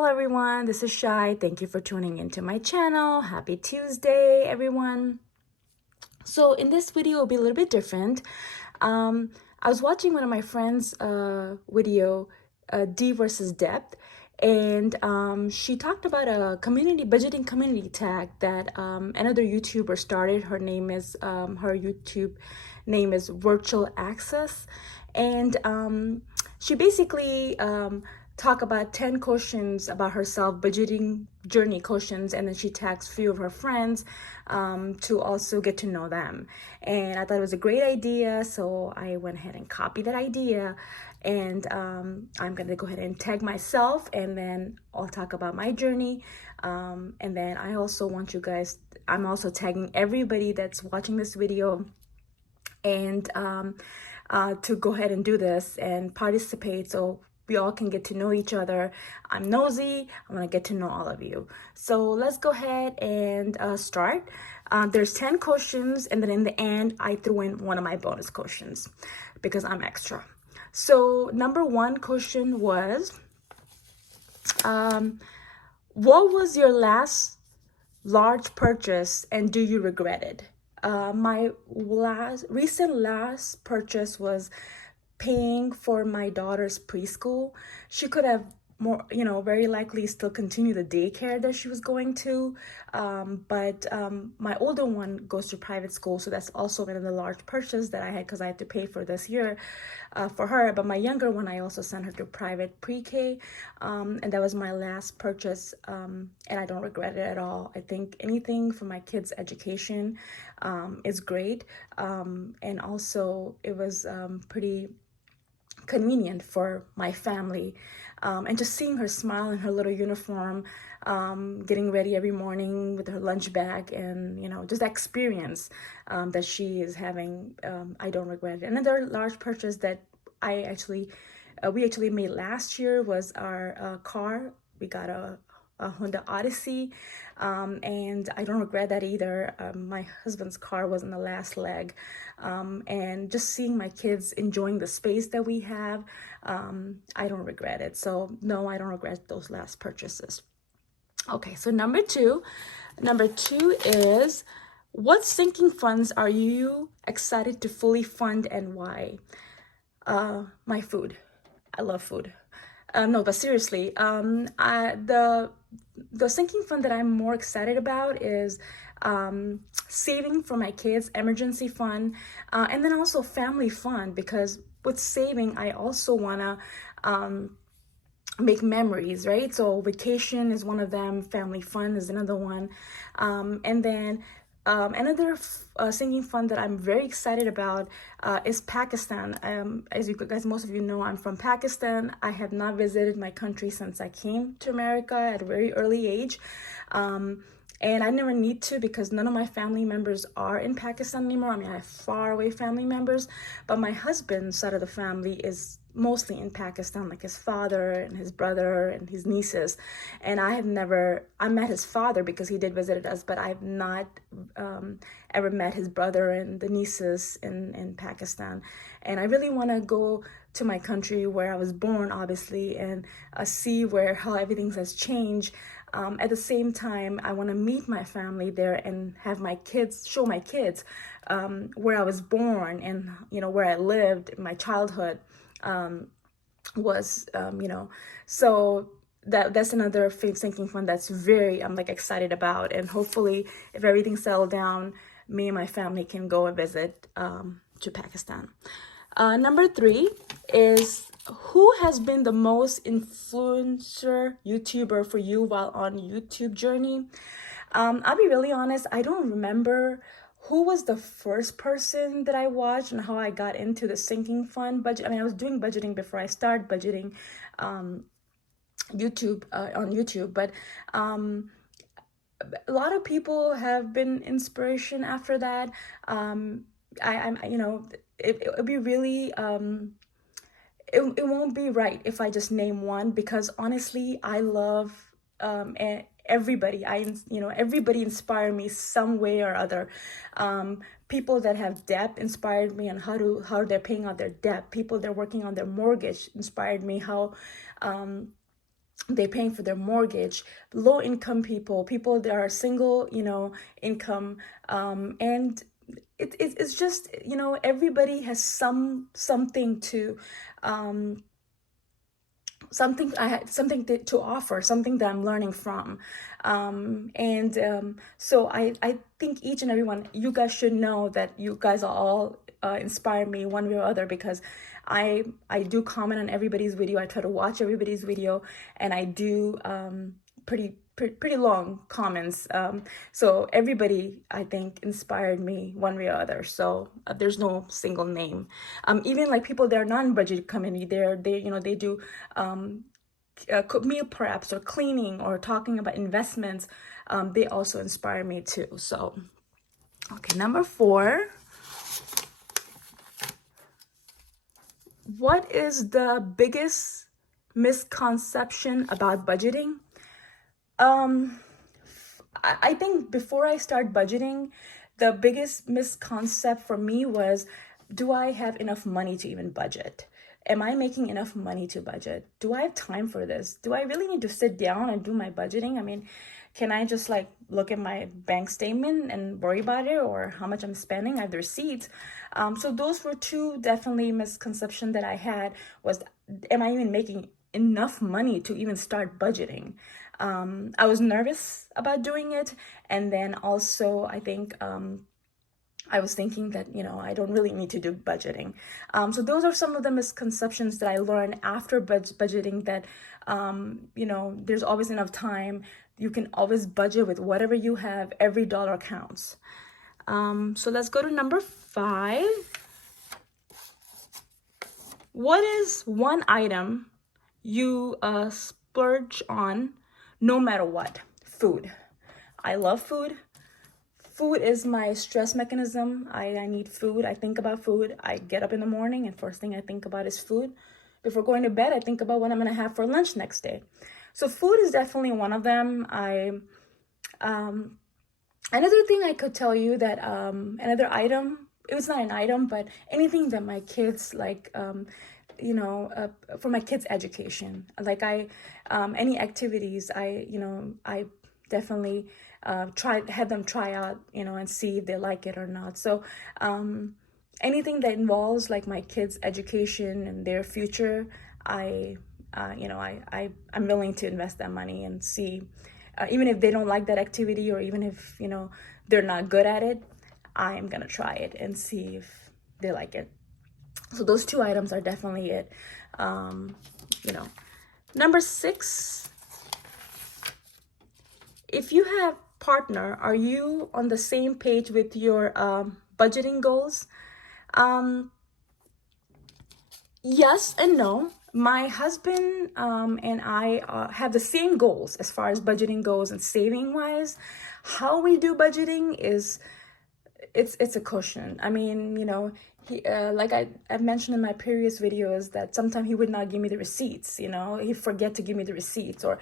Hello everyone, this is Shai. Thank you for tuning into my channel. Happy Tuesday, everyone. So in this video, it'll be a little bit different. I was watching one of my friends' video, D versus Depth, and she talked about a budgeting community tag that another YouTuber started. Her YouTube name is Virtual Access, and she basically talk about 10 questions about herself, budgeting journey questions, and then she tags a few of her friends to also get to know them. And I thought it was a great idea, so I went ahead and copied that idea. And I'm gonna go ahead and tag myself, and then I'll talk about my journey. And then I also want you guys, I'm also tagging everybody that's watching this video and to go ahead and do this and participate so we all can get to know each other. I'm nosy. I want to get to know all of you. So let's go ahead and start. There's 10 questions, and then in the end, I threw in one of my bonus questions because I'm extra. So number one question was, what was your last large purchase and do you regret it? My recent last purchase was paying for my daughter's preschool. She could have very likely still continue the daycare that she was going to. But my older one goes to private school, so that's also another large purchase that I had because I had to pay for this year for her. But my younger one, I also sent her to private pre-K, and that was my last purchase, and I don't regret it at all. I think anything for my kids' education is great, and also it was pretty convenient for my family, and just seeing her smile in her little uniform, getting ready every morning with her lunch bag, and just that experience that she is having, I don't regret it. Another large purchase that we actually made last year was our car. We got a Honda Odyssey, and I don't regret that either. My husband's car was in the last leg, and just seeing my kids enjoying the space that we have, I don't regret it. So no, I don't regret those last purchases. Okay, so number two is, what sinking funds are you excited to fully fund and why? My food. I love food. No, but seriously, the sinking fund that I'm more excited about is saving for my kids' emergency fund, and then also family fund, because with saving, I also wanna make memories, right? So vacation is one of them, family fun is another one, and then another sinking fund that I'm very excited about is Pakistan. As you guys, most of you know, I'm from Pakistan. I have not visited my country since I came to America at a very early age. And I never need to because none of my family members are in Pakistan anymore. I mean, I have far away family members, but my husband's side of the family is mostly in Pakistan, like his father and his brother and his nieces. And I met his father because he did visit us, but I've not ever met his brother and the nieces in Pakistan. And I really want to go to my country where I was born, obviously, and see how everything has changed. At the same time, I want to meet my family there and have my kids, show my kids where I was born and, where I lived, my childhood was, so that's another sinking fund that's I'm like excited about. And hopefully if everything settled down, me and my family can go and visit to Pakistan. Number three is, who has been the most influencer YouTuber for you while on YouTube journey? I'll be really honest, I don't remember who was the first person that I watched and how I got into the sinking fund budget. I mean, I was doing budgeting before I started budgeting YouTube on YouTube, but a lot of people have been inspiration after that. It'd be really it won't be right if I just name one, because honestly, I love everybody. Everybody inspired me some way or other. People that have debt inspired me on how they're paying out their debt. People that are working on their mortgage inspired me how they're paying for their mortgage, low income people that are single, income, and it's just, everybody has something to, um, something I had something to offer, something that I'm learning from, and so I think each and every one, you guys should know that you guys are all inspire me one way or other, because I do comment on everybody's video. I try to watch everybody's video, and I do pretty long comments. So everybody, I think, inspired me one way or other. So there's no single name. Even like people that are non-budget community, they do meal preps or cleaning or talking about investments. They also inspire me too. So, okay, number 4. What is the biggest misconception about budgeting? I think before I start budgeting, the biggest misconcept for me was, do I have enough money to even budget? Am I making enough money to budget? Do I have time for this? Do I really need to sit down and do my budgeting? I mean, can I just like look at my bank statement and worry about it, or how much I'm spending? I have the receipts. So those were two definitely misconceptions that I had, was, am I even making enough money to even start budgeting? I was nervous about doing it. And then also, I think I was thinking that, I don't really need to do budgeting. So those are some of the misconceptions that I learned after budgeting, that, there's always enough time. You can always budget with whatever you have. Every dollar counts. So let's go to number 5. What is one item you splurge on no matter what? Food. I love food. Food is my stress mechanism. I need food. I think about food. I get up in the morning and first thing I think about is food. Before going to bed, I think about what I'm going to have for lunch next day. So food is definitely one of them. Another thing I could tell you, that another item, it was not an item, but anything that my kids like, for my kids' education. Like any activities, I definitely had them try out, and see if they like it or not. So anything that involves like my kids' education and their future, I'm willing to invest that money and see, even if they don't like that activity, or even if, they're not good at it, I'm gonna try it and see if they like it. So those two items are definitely it. Number 6, if you have partner, are you on the same page with your budgeting goals? Yes and no. My husband and I have the same goals as far as budgeting goes and saving wise. How we do budgeting is, it's a cushion. I mean, he like I've mentioned in my previous videos, that sometimes he would not give me the receipts. He'd forget to give me the receipts, or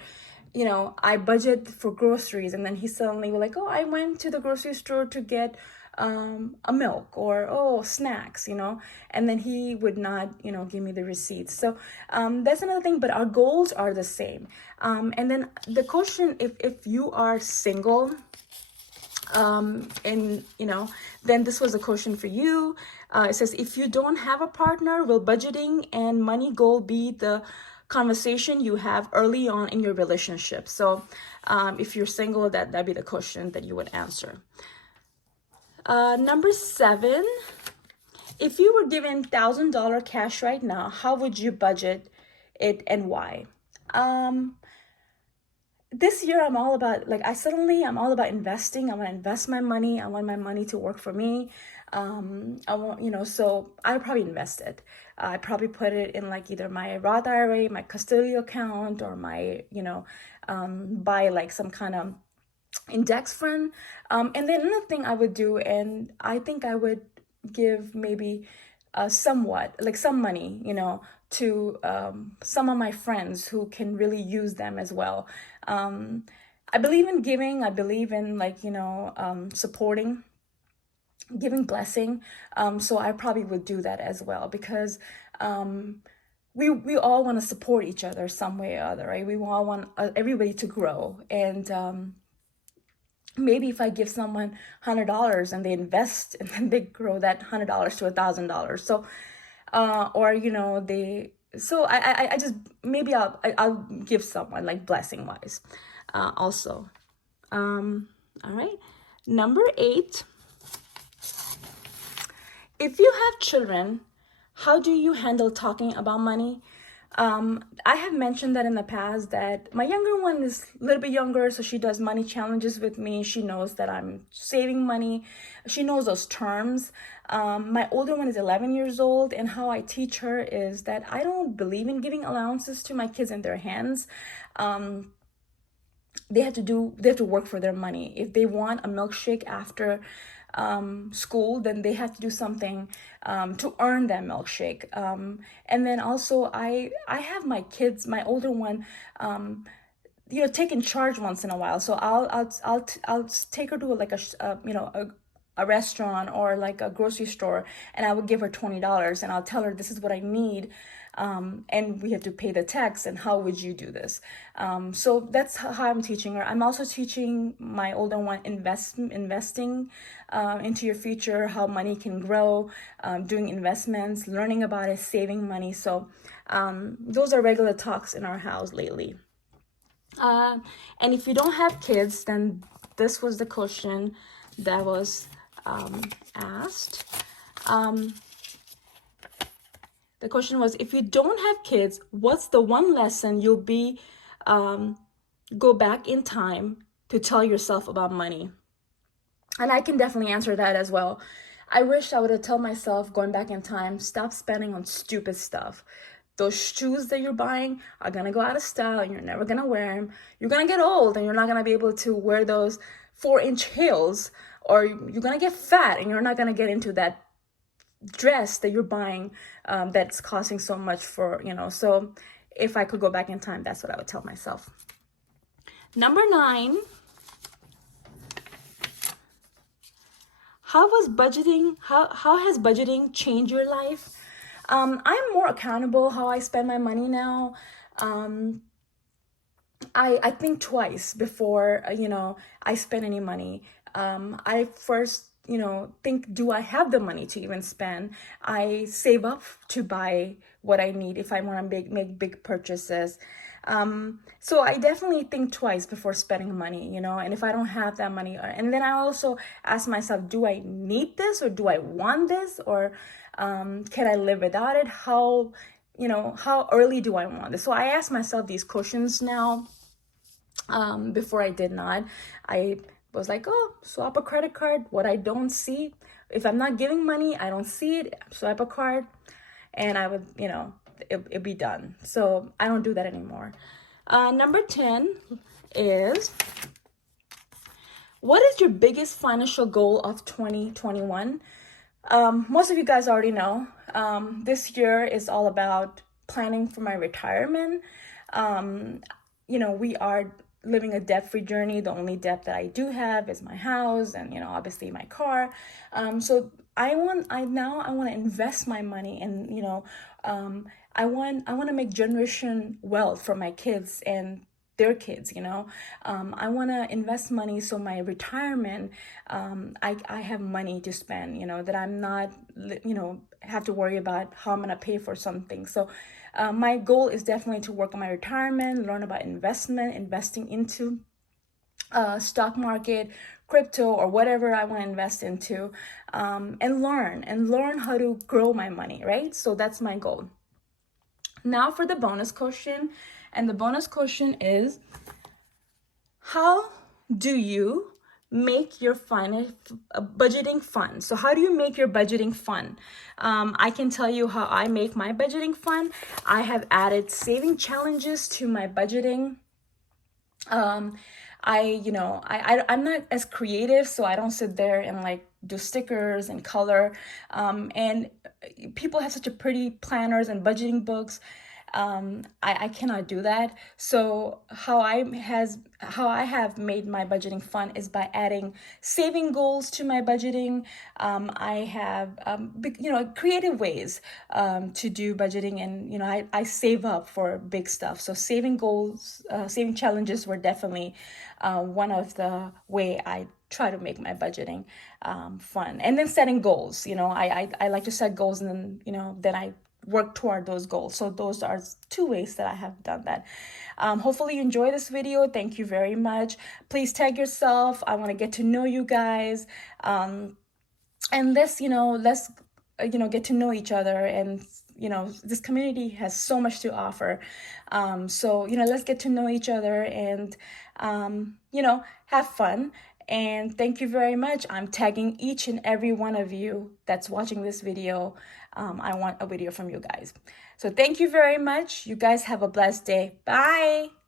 I budget for groceries, and then he suddenly was like, oh, I went to the grocery store to get a milk, or snacks, and then he would not give me the receipts. So that's another thing, but our goals are the same. And then the question, if you are single, and then this was a question for you. It says, if you don't have a partner, will budgeting and money goal be the conversation you have early on in your relationship? So if you're single, that'd be the question that you would answer. Number 7, if you were given $1,000 cash right now, how would you budget it and why? This year I'm all about, I'm all about investing. I want to invest my money. I want my money to work for me. I want, so I probably invest it. I probably put it in like either my Roth IRA, my custodial account, or my, buy like some kind of index fund. And then another thing I would do, and I think I would give maybe somewhat, like some money, to some of my friends who can really use them as well. I believe in giving. I believe in supporting, giving blessing. So I probably would do that as well, because we all want to support each other some way or other, right? We all want everybody to grow. And maybe if I give someone $100 and they invest and then they grow that $100 to $1,000. So, or, so I just, maybe I'll give someone like blessing wise, also. All right. Number 8, if you have children, how do you handle talking about money? I have mentioned that in the past that my younger one is a little bit younger, so she does money challenges with me. She knows that I'm saving money. She knows those terms. My older one is 11 years old, and how I teach her is that I don't believe in giving allowances to my kids in their hands. They have to work for their money. If they want a milkshake after school, then they have to do something to earn that milkshake. And then also I have my kids, my older one, taking charge once in a while. So I'll take her to like a restaurant or like a grocery store, and I would give her $20 and I'll tell her this is what I need. And we have to pay the tax, and how would you do this? So that's how I'm teaching her. I'm also teaching my older one investing into your future, how money can grow, doing investments, learning about it, saving money. So those are regular talks in our house lately. And if you don't have kids, then this was the question that was asked. The question was, if you don't have kids, what's the one lesson you'll go back in time to tell yourself about money? And I can definitely answer that as well. I wish I would have told myself, going back in time, stop spending on stupid stuff. Those shoes that you're buying are going to go out of style and you're never going to wear them. You're going to get old and you're not going to be able to wear those 4-inch heels, or you're going to get fat and you're not going to get into that dress that you're buying that's costing so much for, so if I could go back in time, that's what I would tell myself. Number 9, how has budgeting changed your life? I'm more accountable how I spend my money now. I think twice before, I spend any money. I first think, do I have the money to even spend? I save up to buy what I need if I want to make big purchases. So I definitely think twice before spending money, and if I don't have that money, and then I also ask myself, do I need this, or do I want this, or can I live without it? How early do I want this? So I ask myself these questions now. Before I did not. I was like, oh, swap a credit card. What I don't see, if I'm not giving money, I don't see it, swipe a card, and I would, it'd be done. So I don't do that anymore. Number 10 is, what is your biggest financial goal of 2021? Most of you guys already know. This year is all about planning for my retirement. We are living a debt-free journey. The only debt that I do have is my house and, obviously my car. So I want to invest my money, and, I want to make generation wealth for my kids and their kids, I want to invest money so my retirement, I have money to spend, that I'm not, have to worry about how I'm going to pay for something. So my goal is definitely to work on my retirement, learn about investing into stock market, crypto, or whatever I want to invest into, and learn how to grow my money, right? So that's my goal. Now for the bonus question. And the bonus question is, how do you make your budgeting fun? So how do you make your budgeting fun? I can tell you how I make my budgeting fun. I have added saving challenges to my budgeting. I'm not as creative, so I don't sit there and like do stickers and color. And people have such a pretty planners and budgeting books. I cannot do that. So how I have made my budgeting fun is by adding saving goals to my budgeting. I have creative ways to do budgeting, and I save up for big stuff. So saving goals, saving challenges were definitely one of the way I try to make my budgeting fun. And then setting goals. I like to set goals, and then I work toward those goals. So those are two ways that I have done that. Hopefully you enjoy this video. Thank you very much. Please tag yourself. I want to get to know you guys. And let's get to know each other. And this community has so much to offer. So let's get to know each other, and have fun. And thank you very much. I'm tagging each and every one of you that's watching this video. I want a video from you guys. So thank you very much. You guys have a blessed day. Bye.